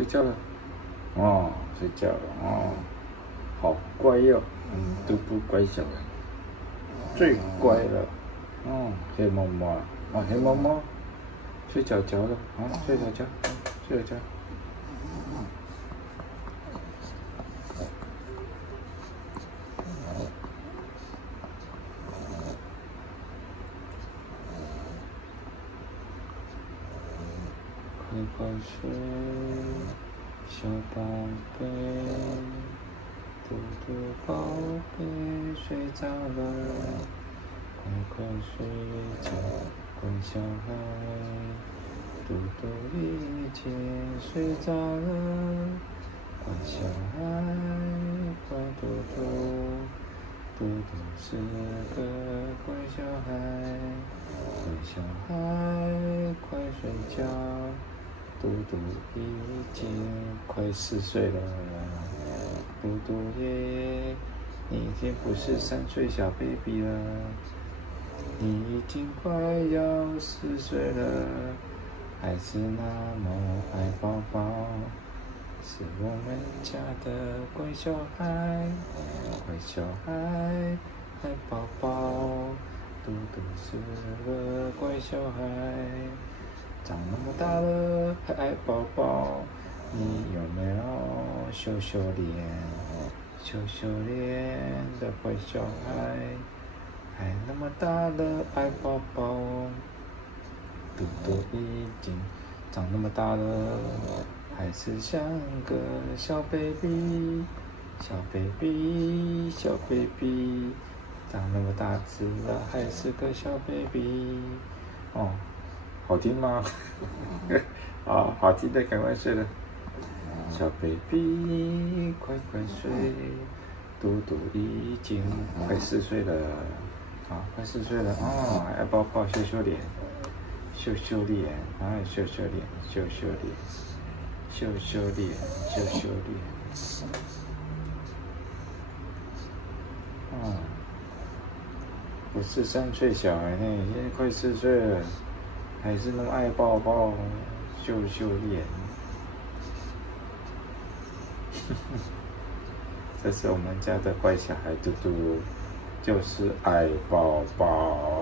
睡觉了。哦，睡觉了哦，好乖哟，都不乖小孩，最乖了。哦，黑猫猫啊，哦，黑猫猫，睡觉觉了，啊，睡觉觉，睡觉觉。快快睡，小宝贝，嘟嘟宝贝睡着了，快快睡觉，乖小孩，嘟嘟已经睡着了，乖小孩，乖嘟嘟，嘟嘟是个乖小孩，乖小孩，快睡觉。嘟嘟已经快4岁了，嘟嘟爷爷，你已经不是3岁小 baby 了，你已经快要4岁了，还是那么爱宝宝，是我们家的乖小孩，乖小孩，爱宝宝，嘟嘟是个乖小孩。长那么大了还爱宝宝，你有没有羞羞脸？羞羞脸的坏小孩，还那么大了爱宝宝。嘟嘟已经长那么大了，还是像个小 baby， 小 baby， 小 baby， 长那么大只了还是个小 baby。哦。好听吗？啊，好听的，赶快睡了。小 baby， 快快睡，嘟嘟已经快4岁了，啊，快4岁了哦，还爱抱抱，羞羞脸，羞羞脸，哎，羞羞脸，羞羞脸，羞羞脸，羞羞脸。啊，不是3岁小孩呢，现在快4岁了。还是那么爱抱抱，羞羞脸。这是我们家的乖小孩嘟嘟，就是爱抱抱。